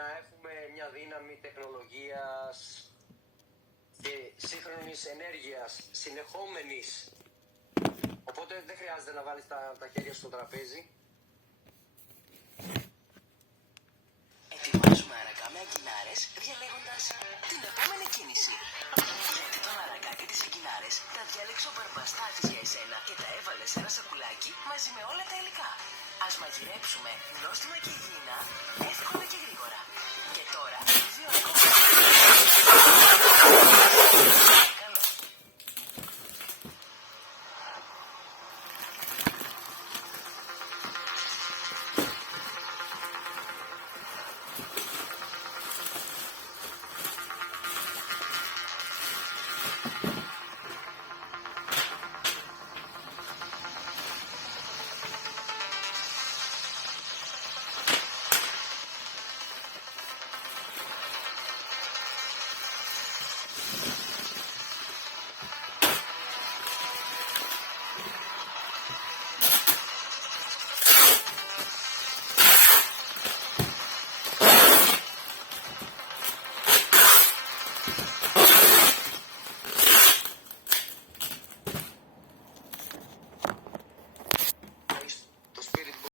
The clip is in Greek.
να έχουμε μια δύναμη τεχνολογίας και σύγχρονης ενέργειας, συνεχόμενης. Οπότε δεν χρειάζεται να βάλεις τα χέρια στο τραπέζι. Ετοιμάζουμε αραγκά με αγκινάρες διαλέγοντας την επόμενη κίνηση. Γιατί τον αραγκά και τις αγκινάρες τα διάλεξε ο Μπαρμπαστάθης για εσένα και τα έβαλε σε ένα σακουλάκι μαζί με όλα τα υλικά. Ας μαγειρέψουμε νόστιμα και υγιεινά, εύκολα και γρήγορα. Και τώρα, 2 ακόμα. Καλό.